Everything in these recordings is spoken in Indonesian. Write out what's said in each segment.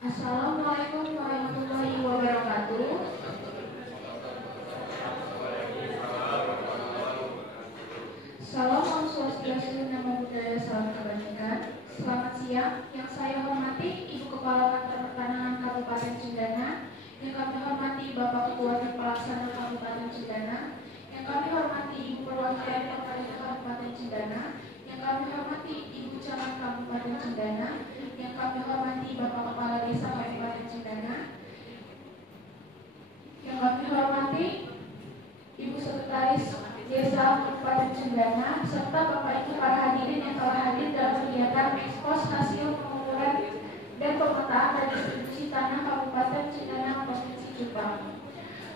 Assalamualaikum warahmatullahi wabarakatuh. Salam Om Swastiastu, Namo Buddhaya, salam kebajikan. Selamat siang. Yang saya hormati Ibu Kepala Kantor Pertanahan Kabupaten Cendana, yang kami hormati Bapak Ketua Tim Pelaksana Kabupaten Cendana, yang kami hormati Ibu Perwakilan Pemerintah Kabupaten Cendana, yang kami hormati Ibu Camat Kabupaten Cendana, yang kami hormati Bapak Kepala Desa Kabupaten Cendana, yang kami hormati Ibu Sekretaris Desa Kabupaten Cendana, serta Bapak Ibu para hadirin yang telah hadir dalam kegiatan ekspos hasil pengukuran dan pemetaan dan distribusi tanah Kabupaten Cendana Provinsi Jepang.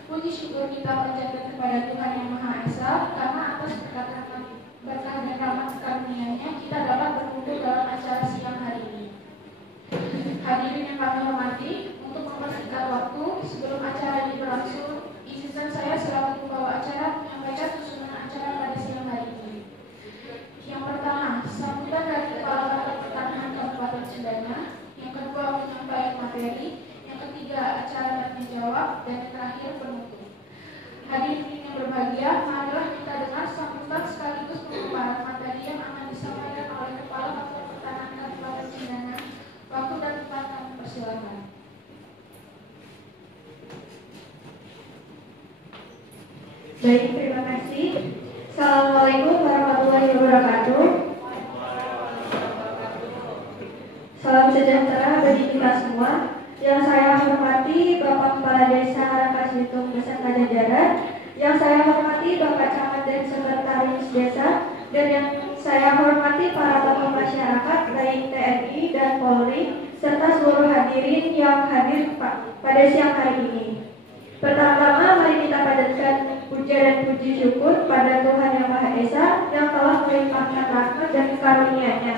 Puji syukur kita panjatkan kepada Tuhan Yang Maha Esa, karena atas berkah dan rahmat karunia-Nya kita dapat berkumpul dalam acara siang hari ini. Hadirin yang kami hormati, untuk mempersingkat waktu sebelum acara ini berlangsung, izinkan saya selaku pembawa acara menyampaikan susunan acara pada siang hari ini. Yang pertama, sambutan dari Kepala Kantor Pertanahan Kabupaten Cendana. Yang kedua, menyampaikan materi. Yang ketiga, acara tanya jawab. Dan yang terakhir, penutup. Hadirin yang berbahagia, marilah kita dengar sambutan sekaligus pemaparan materi yang akan disampaikan oleh Kepala Kantor Pertanahan Kabupaten Cendana. Waktu dan tempat kami persilakan. Baik, terima kasih. Assalamualaikum warahmatullahi wabarakatuh. Salam sejahtera bagi kita semua. Yang saya hormati Bapak Kepala Desa Rangkasbitung beserta jajaran, yang saya hormati Bapak Camat dan Sekretaris Desa, dan yang saya hormati para tokoh masyarakat baik TNI dan Polri serta seluruh hadirin yang hadir pada siang hari ini. Pertama-tama mari kita panjatkan puja dan puji syukur pada Tuhan Yang Maha Esa yang telah melimpahkan rahmat dan karunia-Nya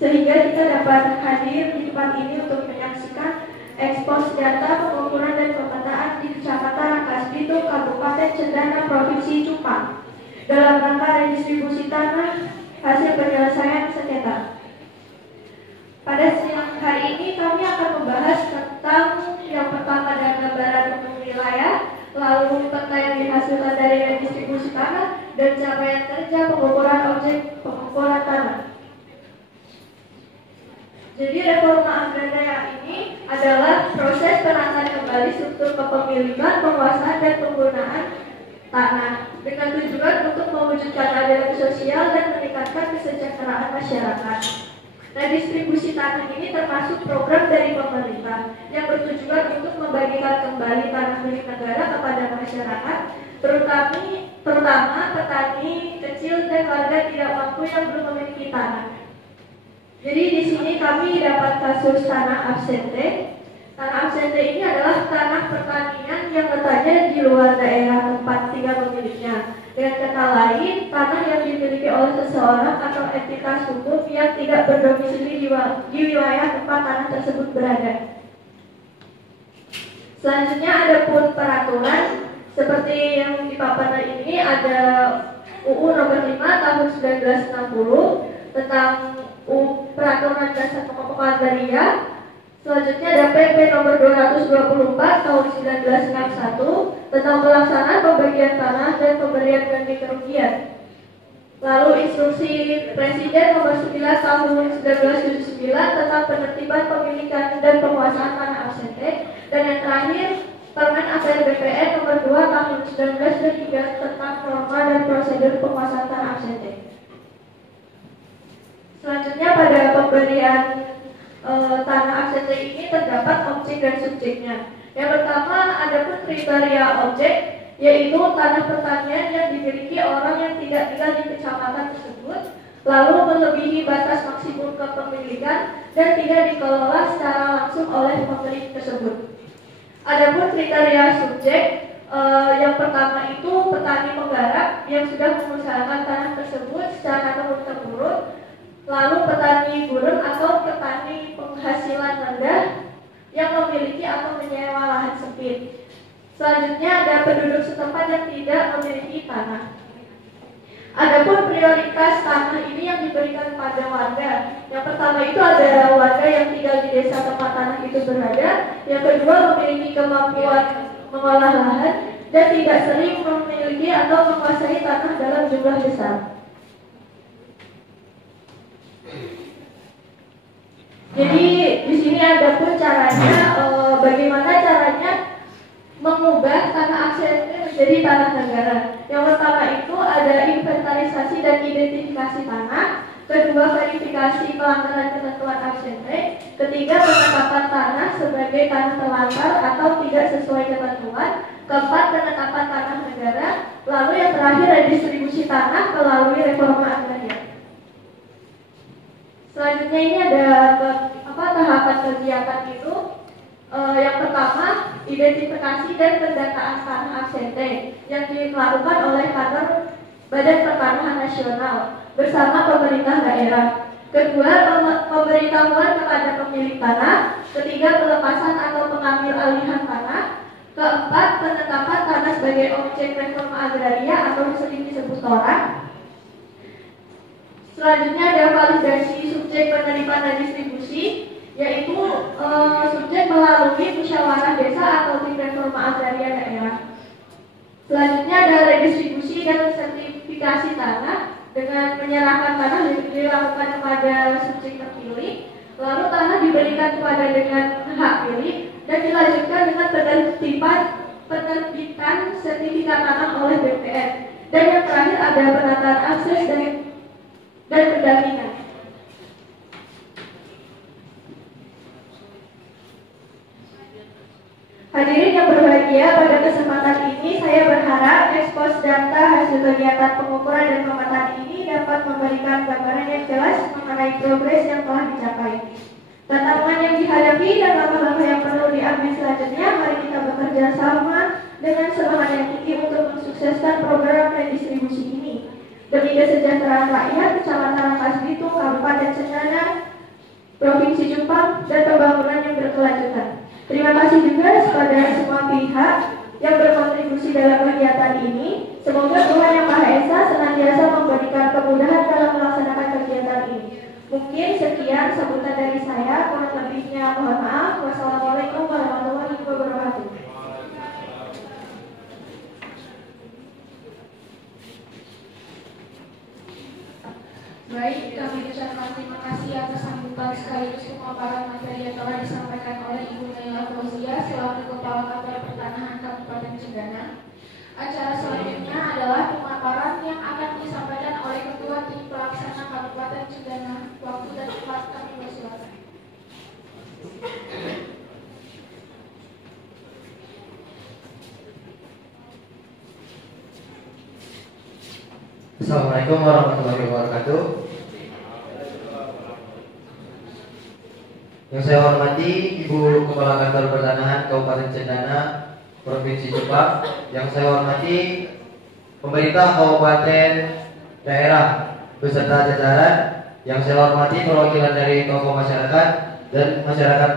sehingga kita dapat hadir di tempat ini untuk menyaksikan ekspos data pengukuran dan pemetaan di Kecamatan Rangkasbitung, Kabupaten Cendana, Provinsi Jepang dalam rangka redistribusi tanah hasil penyelesaian sengketa. Pada siang hari ini kami akan membahas tentang yang pertama dan gambaran umum wilayah, lalu peta yang dihasilkan dari redistribusi tanah, dan capaian kerja pengukuran objek pengukuran tanah. Jadi reforma agraria ini adalah proses penataan kembali struktur kepemilikan, penguasaan, dan penggunaan tanah dengan tujuan untuk mewujudkan keadilan sosial dan meningkatkan kesejahteraan masyarakat. Redistribusi tanah ini termasuk program dari pemerintah yang bertujuan untuk membagikan kembali tanah milik negara kepada masyarakat, terutama petani kecil dan warga tidak mampu yang belum memiliki tanah. Jadi di sini kami dapat kasus tanah absente. Tanah absente ini adalah tanah pertanian yang letaknya di luar daerah tempat tinggal pemiliknya. Dengan kata lain, tanah yang dimiliki oleh seseorang atau entitas hukum yang tidak berdomisili di wilayah tempat tanah tersebut berada. Selanjutnya ada pun peraturan seperti yang di paparan ini ada UU nomor 5 tahun 1960 tentang Peraturan Dasar Pokok Agraria. Selanjutnya ada PP nomor 224 tahun 1961 tentang pelaksanaan pembagian tanah dan pemberian ganti kerugian. Lalu Instruksi Presiden nomor 9 tahun 1979 tentang penertiban pemilikan dan penguasaan tanah absente. Dan yang terakhir Permen APR BPN nomor 2 tahun 1923 tentang norma dan prosedur penguasaan tanah absente. Selanjutnya pada pemberian tanah absente ini terdapat objek dan subjeknya. Yang pertama ada pun kriteria objek, yaitu tanah pertanian yang dimiliki orang yang tidak tinggal di kecamatan tersebut, lalu melebihi batas maksimum kepemilikan dan tidak dikelola secara langsung oleh pemilik tersebut. Adapun kriteria subjek, yang pertama itu petani penggarap yang sudah mengusahakan tanah tersebut secara turun-temurun, lalu petani gurun atau petani penghasilan rendah yang memiliki atau menyewa lahan sempit. Selanjutnya ada penduduk setempat yang tidak memiliki tanah. Adapun prioritas tanah ini yang diberikan kepada warga. Yang pertama itu ada warga warga yang tinggal di desa tempat tanah itu berada. Yang kedua, memiliki kemampuan mengolah lahan dan tidak sering memiliki atau menguasai tanah dalam jumlah besar. Jadi di sini ada pun caranya, bagaimana caranya mengubah tanah aksesnya menjadi tanah negara. Yang pertama itu ada inventarisasi dan identifikasi tanah. Kedua, verifikasi pelanggaran ketentuan aksesnya. Ketiga, penetapan tanah sebagai tanah terlantar atau tidak sesuai ketentuan. Keempat, penetapan tanah negara. Lalu yang terakhir, redistribusi tanah melalui reforma agraria. Selanjutnya ini ada tahapan kegiatan itu. Yang pertama, identifikasi dan pendataan tanah aksesnya yang dilakukan oleh kantor Badan Pertanahan Nasional bersama pemerintah daerah. Kedua, pemberitahuan kepada pemilik tanah. Ketiga, pelepasan atau pengambil alihan tanah. Keempat, penetapan tanah sebagai objek reforma agraria atau sering disebut TORA. Selanjutnya ada validasi subjek penerimaan dan distribusi, yaitu subjek melalui musyawarah desa atau tim reforma agraria daerah. Selanjutnya ada redistribusi dan sertifikasi tanah dengan menyerahkan tanah dilakukan kepada subjek terpilih, lalu tanah diberikan kepada dengan hak pilih dan dilanjutkan dengan penerbitan sertifikat tanah oleh BPN. Dan yang terakhir ada penataan akses dan pendampingan. Hadirin yang berbahagia, pada kesempatan ini saya berharap ekspos data hasil kegiatan pengukuran dan pemetaan ini dapat memberikan gambaran yang jelas mengenai progres yang telah dicapai, tantangan yang dihadapi dan langkah-langkah yang perlu diambil selanjutnya. Mari kita bekerja sama dengan semangat yang tinggi untuk mensukseskan program redistribusi ini demi kesejahteraan rakyat Kecamatan Rangkas Bitung, Kabupaten Cendana, Provinsi Jombang, dan pembangunan yang berkelanjutan. Terima kasih juga kepada semua pihak yang berkontribusi dalam kegiatan ini. Semoga Tuhan Yang Maha Esa senantiasa memberikan kemudahan dalam melaksanakan kegiatan ini. Mungkin sekian sambutan dari saya, kurang lebihnya mohon maaf. Wassalamualaikum warahmatullahi wabarakatuh. Baik, kami ucapkan terima kasih atas sambutan sekaligus pemaparan materi yang telah disampaikan oleh Ibu Naila Fauzia selaku Kepala Kantor Pertanahan Kabupaten Cendana. Acara selanjutnya adalah pemaparan yang akan disampaikan oleh Ketua Tim Pelaksana Kabupaten Cendana. Waktu dan tempat kami persilakan. Assalamualaikum warahmatullahi wabarakatuh. Yang saya hormati Ibu Kepala Kantor Pertanahan Kabupaten Cendana, Provinsi Jombang. Yang saya hormati pemerintah kabupaten, daerah beserta jajaran. Yang saya hormati perwakilan dari tokoh masyarakat dan masyarakat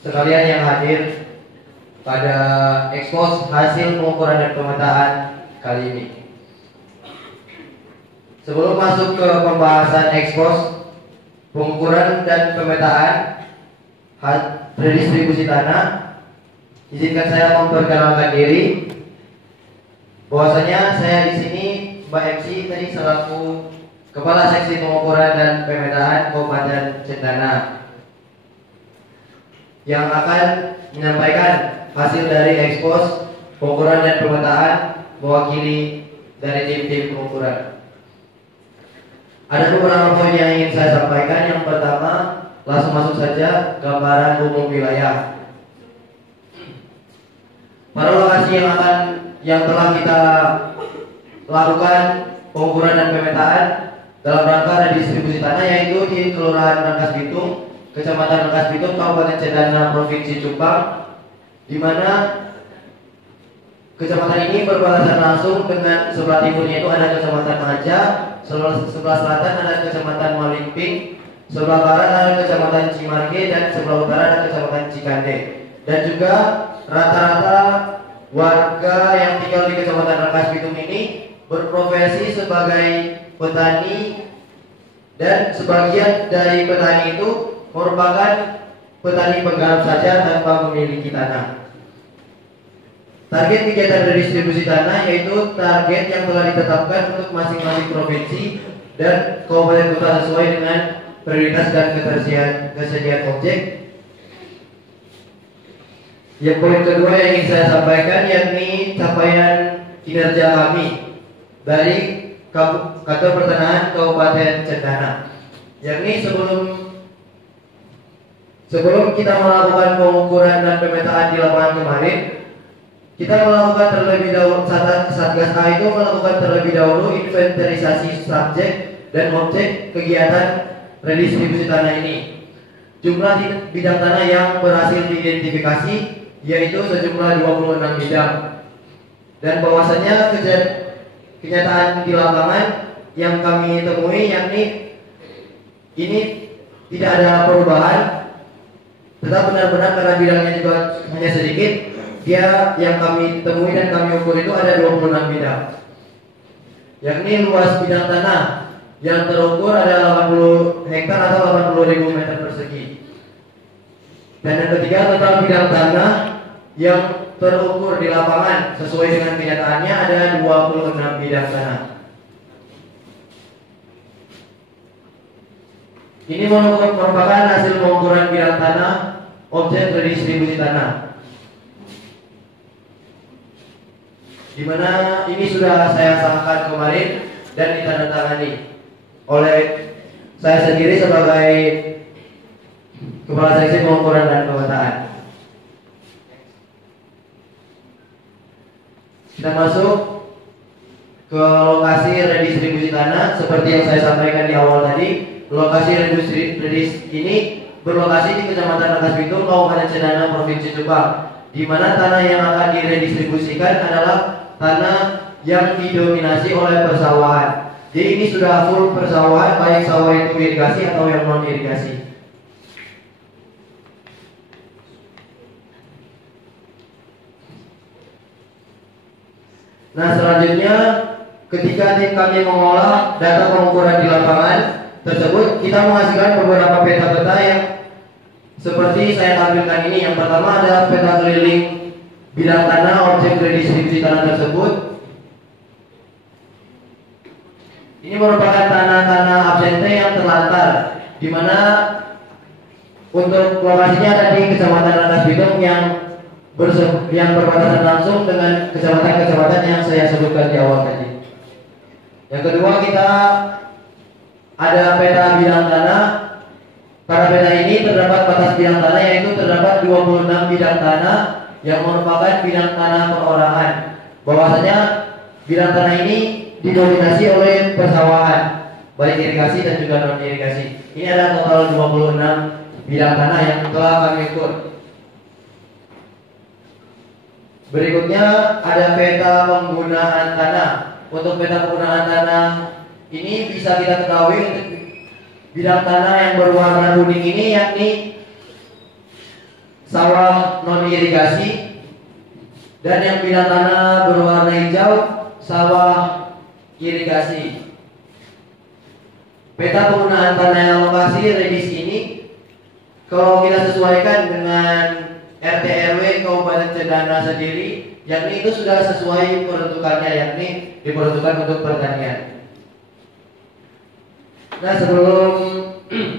sekalian yang hadir pada ekspos hasil pengukuran dan pemetaan kali ini. Sebelum masuk ke pembahasan ekspos pengukuran dan pemetaan redistribusi tanah, izinkan saya memperkenalkan diri. Bahwasanya saya di sini Mbak MC tadi selaku Kepala Seksi Pengukuran dan Pemetaan Kabupaten Cendana yang akan menyampaikan hasil dari ekspos pengukuran dan pemetaan mewakili dari tim-tim pengukuran. Ada beberapa poin yang ingin saya sampaikan. Yang pertama, langsung masuk saja gambaran umum wilayah. Pada lokasi yang telah kita lakukan pengukuran dan pemetaan dalam rangka redistribusi tanah, yaitu di Kelurahan Rangkas Bitung, Kecamatan Rangkas Bitung, Kabupaten Cendana, Provinsi Jombang, di mana kecamatan ini berbatasan langsung dengan sebelah timurnya itu ada Kecamatan Maja, sebelah selatan ada Kecamatan Malingping, sebelah barat ada Kecamatan Cimarge, dan sebelah utara ada Kecamatan Cikande. Dan juga rata-rata warga yang tinggal di Kecamatan Rangkas Bitung ini berprofesi sebagai petani, dan sebagian dari petani itu merupakan petani penggarap saja tanpa memiliki tanah. Target kegiatan redistribusi tanah yaitu target yang telah ditetapkan untuk masing-masing provinsi dan kabupaten kota sesuai dengan prioritas dan kesediaan objek. Yang poin kedua yang ingin saya sampaikan yakni capaian kinerja kami dari Kantor Pertanahan Kabupaten Cendana, yakni sebelum kita melakukan pengukuran dan pemetaan di lapangan kemarin, kita melakukan terlebih dahulu, Satgas A itu melakukan terlebih dahulu inventarisasi subjek dan objek kegiatan redistribusi tanah ini. Jumlah bidang tanah yang berhasil diidentifikasi yaitu sejumlah 26 bidang. Dan bahwasanya kenyataan di lapangan yang kami temui yakni ini tidak ada perubahan, tetap benar-benar karena bidangnya juga hanya sedikit. Dia yang kami temui dan kami ukur itu ada 26 bidang, yakni luas bidang tanah yang terukur ada 80 hektar atau 80.000 meter persegi. Dan yang ketiga, total bidang tanah yang terukur di lapangan sesuai dengan kenyataannya ada 26 bidang tanah. Ini merupakan hasil pengukuran bidang tanah objek redistribusi tanah, di mana ini sudah saya sahkan kemarin dan ditandatangani oleh saya sendiri sebagai Kepala Seksi Pengukuran dan Pemetaan. Kita masuk ke lokasi redistribusi tanah seperti yang saya sampaikan di awal tadi. Lokasi redistribusi ini berlokasi di Kecamatan Rangkas Bitung, Kabupaten Cendana, Provinsi Subang, di mana tanah yang akan diredistribusikan adalah tanah yang didominasi oleh persawahan. Jadi ini sudah full persawahan, baik sawah itu irigasi atau yang non irigasi. Nah, selanjutnya ketika tim kami mengolah data pengukuran di lapangan tersebut, kita menghasilkan beberapa peta-peta yang seperti saya tampilkan ini. Yang pertama ada peta keliling bidang tanah objek redistribusi tanah tersebut. Ini merupakan tanah-tanah absente yang terlantar, di mana untuk lokasinya ada di Kecamatan Rangkas Bitung yang berbatasan langsung dengan kecamatan-kecamatan yang saya sebutkan di awal tadi. Yang kedua, kita ada peta bidang tanah. Pada peta ini terdapat batas bidang tanah, yaitu terdapat 26 bidang tanah yang merupakan bidang tanah perorangan. Bahwasanya bidang tanah ini didominasi oleh persawahan, baik irigasi dan juga non irigasi. Ini ada total 26 bidang tanah yang telah kami ukur. Berikutnya ada peta penggunaan tanah. Untuk peta penggunaan tanah ini bisa kita ketahui untuk bidang tanah yang berwarna kuning ini yakni sawah non irigasi, dan yang bidang tanah berwarna hijau sawah irigasi. Peta penggunaan tanah lokasi redis ini kalau kita sesuaikan dengan RT RW Kabupaten Cendana sendiri, yakni itu sudah sesuai peruntukannya, yakni diperuntukkan untuk pertanian. Nah, sebelum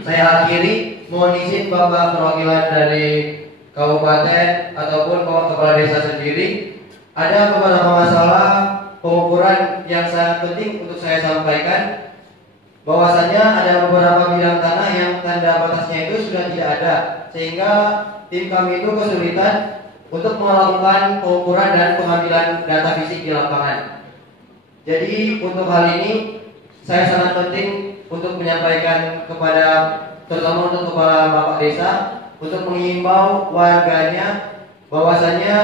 saya akhiri, mohon izin Bapak perwakilan dari kabupaten ataupun kepala desa sendiri, ada beberapa masalah pengukuran yang sangat penting untuk saya sampaikan. Bahwasanya ada beberapa bidang tanah yang tanda batasnya itu sudah tidak ada, sehingga tim kami itu kesulitan untuk melakukan pengukuran dan pengambilan data fisik di lapangan. Jadi untuk hal ini saya sangat penting untuk menyampaikan kepada, terutama untuk kepala Bapak Desa, untuk mengimbau warganya bahwasanya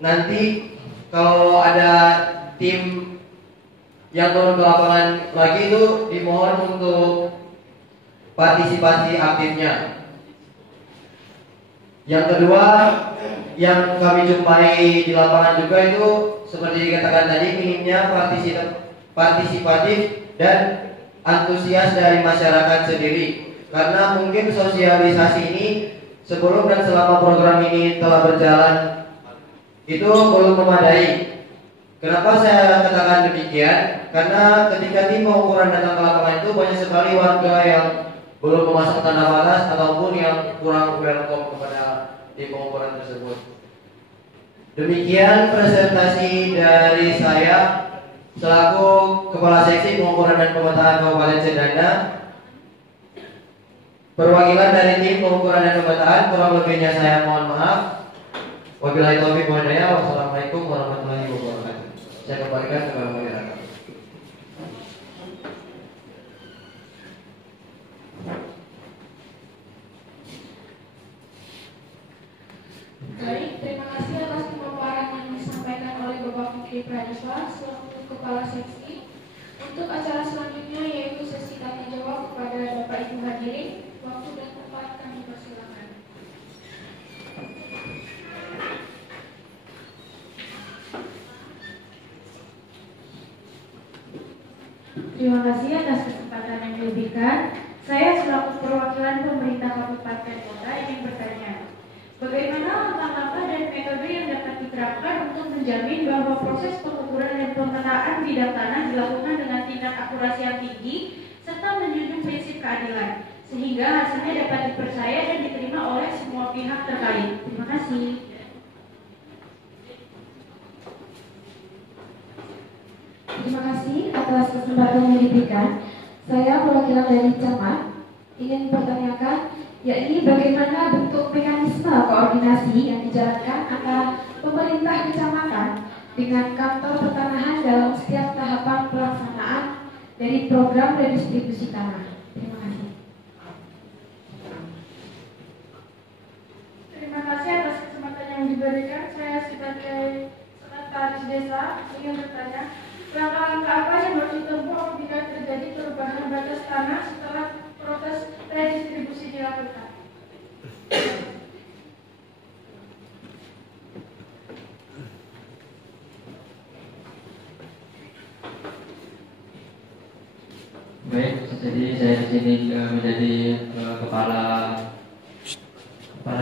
nanti kalau ada tim yang turun ke lapangan lagi itu dimohon untuk partisipasi aktifnya. Yang kedua yang kami jumpai di lapangan juga itu seperti dikatakan tadi, minimnya partisipatif dan antusias dari masyarakat sendiri, karena mungkin sosialisasi ini sebelum dan selama program ini telah berjalan itu belum memadai. Kenapa saya katakan demikian? Karena ketika tim pengukuran datang ke lapangan itu banyak sekali warga yang belum memasang tanda batas ataupun yang kurang welcome kepada tim pengukuran tersebut. Demikian presentasi dari saya selaku Kepala Seksi Pengukuran dan Pemetaan Kabupaten Cendana. Perwakilan dari tim pengukuran dan pemetaan, kurang lebihnya saya mohon maaf. Wabillahi taufiq wal hidayah. Wassalamualaikum warahmatullahi wabarakatuh. Saya kembalikan kepada moderator. Baik, terima kasih atas pemaparan yang disampaikan oleh Bapak Fikri Pradiswa selaku Kepala Seksi. Untuk acara selanjutnya yaitu sesi tanya jawab kepada Bapak Ibu hadirin. Waktu dan tempat kami persilakan. Terima kasih atas kesempatan yang diberikan. Saya selaku perwakilan pemerintah Kabupaten Kota ingin bertanya, bagaimana langkah-langkah dan metode yang dapat diterapkan untuk menjamin bahwa proses pengukuran dan pemetaan bidang tanah dilakukan dengan tingkat akurasi yang tinggi serta menjunjung prinsip keadilan, sehingga hasilnya dapat dipercaya dan diterima oleh semua pihak terkait. Terima kasih. Terima kasih atas kesempatan yang diberikan. Saya perwakilan dari Camat ingin mempertanyakan, yakni bagaimana bentuk mekanisme koordinasi yang dijalankan antara pemerintah kecamatan dengan kantor pertanahan dalam setiap tahapan pelaksanaan dari program redistribusi tanah. Terima kasih. Terima kasih atas kesempatan yang diberikan. Saya sebagai sekretaris desa ingin bertanya, langkah-langkah apa yang harus ditempuh apabila terjadi perubahan batas tanah setelah proses redistribusi dilakukan? Baik, jadi saya di sini menjadi kepala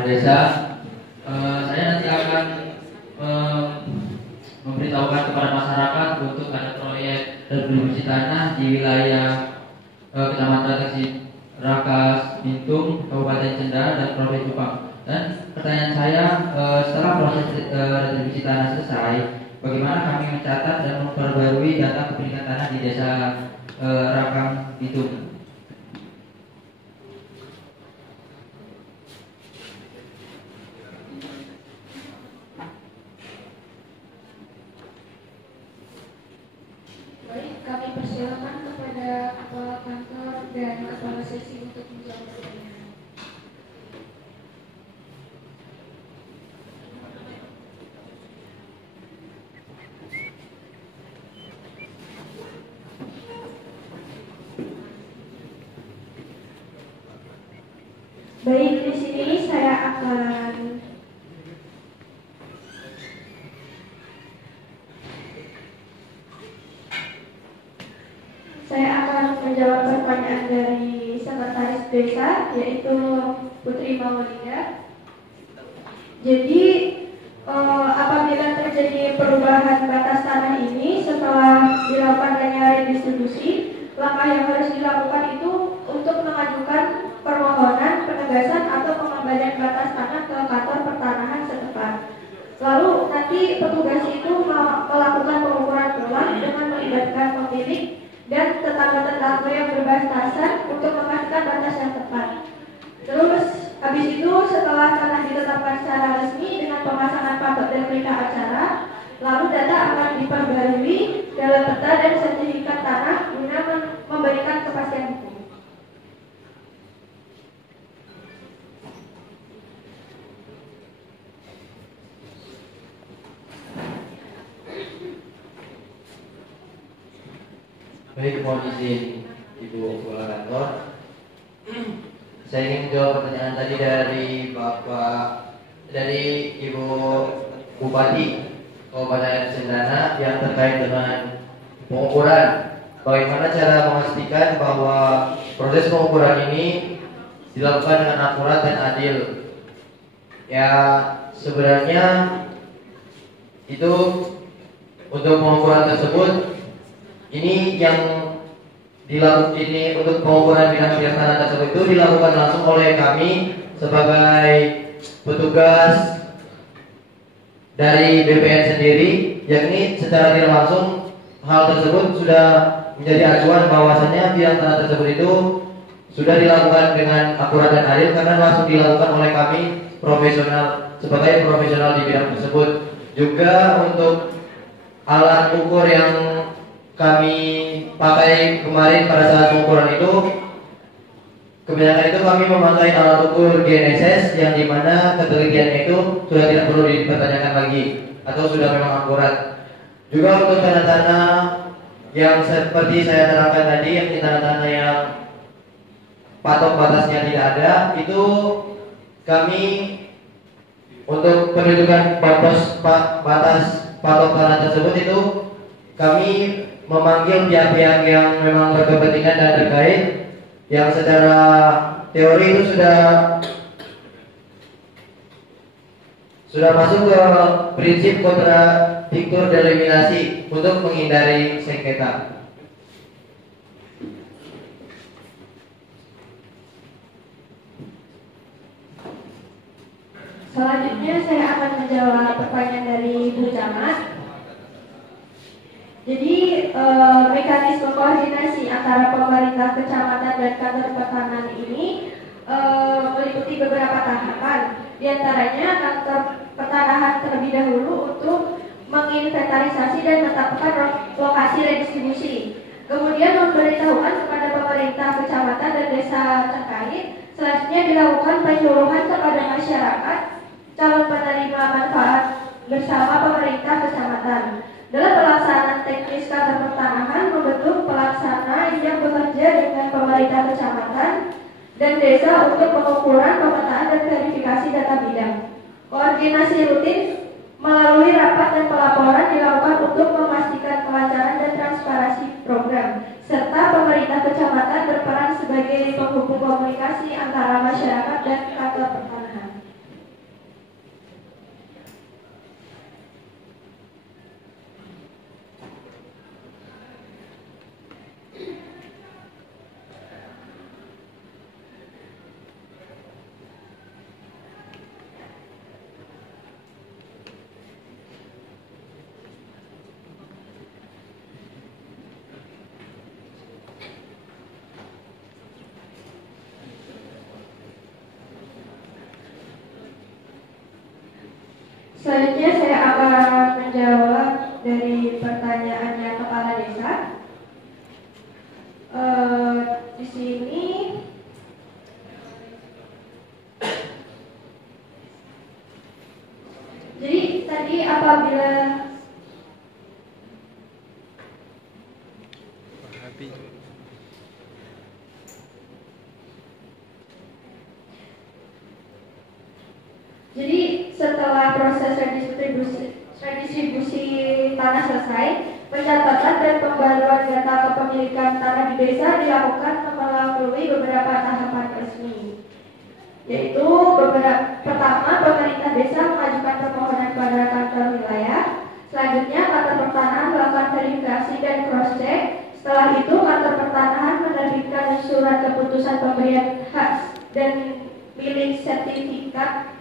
desa. Saya nanti akan memberitahukan kepada masyarakat untuk ada proyek redistribusi tanah di wilayah Kecamatan Rakas Bintung, Kabupaten Cendana dan Provinsi Jepang. Dan pertanyaan saya, setelah proses redistribusi tanah selesai, bagaimana kami mencatat dan memperbarui data kepemilikan tanah di desa Rakang Bintung? Baik, kami persilakan kepada Kepala Kantor dan Kepala Seksi untuk menjawab pertanyaan. Baik, di sini saya akan menjawab pertanyaan dari sekretaris desa, yaitu Putri Maulida. Jadi apabila terjadi perubahan batas tanah ini setelah dilakukannya redistribusi, langkah yang harus dilakukan itu untuk mengajukan permohonan penegasan atau pengembalian batas tanah ke kantor pertanahan setempat. Lalu nanti petugas itu melakukan pengukuran ulang dengan melibatkan pemilik dan tetangga-tetangga yang berbatasan untuk memastikan batas yang tepat. Terus habis itu setelah tanah ditetapkan secara resmi dengan pemasangan patok dan berita acara, lalu data akan diperbarui dalam peta dan sertifikat tanah guna memberikan kepastian hukum. Baik, mohon izin Ibu Kepala Kantor. Saya ingin menjawab pertanyaan tadi dari Ibu Bupati Kabupaten Cendana yang terkait dengan pengukuran. Bagaimana cara memastikan bahwa proses pengukuran ini dilakukan dengan akurat dan adil. Ya, sebenarnya itu untuk pengukuran tersebut ini yang dilakukan ini untuk pengukuran bidang tanah tersebut itu dilakukan langsung oleh kami sebagai petugas dari BPN sendiri, yakni secara tidak langsung hal tersebut sudah menjadi acuan bahwasanya bidang tanah tersebut itu sudah dilakukan dengan akurat dan adil karena langsung dilakukan oleh kami profesional sebagai profesional di bidang tersebut. Juga untuk alat ukur yang kami pakai kemarin pada saat pengukuran itu, kebanyakan itu kami memakai alat ukur GNSS yang dimana ketelitiannya itu sudah tidak perlu dipertanyakan lagi atau sudah memang akurat. Juga untuk tanah-tanah yang seperti saya terangkan tadi, yang tanah-tanah yang patok batasnya tidak ada, itu kami untuk penunjukan batas patok tanah tersebut itu kami memanggil pihak-pihak yang memang berkepentingan dan terkait, yang secara teori itu sudah masuk ke prinsip kontradiktor deliminasi untuk menghindari sengketa. Selanjutnya saya akan menjawab pertanyaan dari Bu Camat. Jadi mekanisme koordinasi antara pemerintah kecamatan dan kantor pertanahan ini meliputi beberapa tahapan. Di antaranya kantor pertanahan terlebih dahulu untuk menginventarisasi dan menetapkan lokasi redistribusi. Kemudian memberitahukan kepada pemerintah kecamatan dan desa terkait. Selanjutnya dilakukan penyuluhan kepada masyarakat calon penerima manfaat bersama pemerintah kecamatan. Dalam pelaksanaan teknis kantor pertanahan membentuk pelaksana yang bekerja dengan pemerintah kecamatan dan desa untuk pengukuran, pemetaan, dan verifikasi data bidang. Koordinasi rutin melalui rapat dan pelaporan dilakukan untuk memastikan kelancaran dan transparansi program, serta pemerintah kecamatan berperan sebagai penghubung komunikasi antara masyarakat dan kantor pertanahan. Selanjutnya saya akan menjawab dari pertanyaannya kepala desa. Di sini jadi tadi apabila Jadi setelah proses redistribusi tanah selesai, pencatatan dan pembaruan data kepemilikan tanah di desa dilakukan melalui beberapa tahapan resmi. Yaitu pertama, pemerintah desa mengajukan permohonan pada kantor wilayah. Selanjutnya kantor pertanahan melakukan verifikasi dan cross check. Setelah itu kantor pertanahan menerbitkan surat keputusan pemberian hak dan milik sertifikat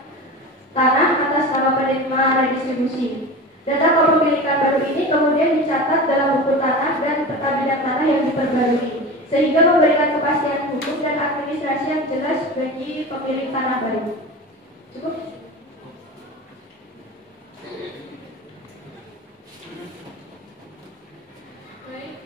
tanah atas nama penerima redistribusi. Data kepemilikan baru ini kemudian dicatat dalam buku tanah dan peta bidang tanah yang diperbarui, sehingga memberikan kepastian hukum dan administrasi yang jelas bagi pemilik tanah baru. Cukup? Baik,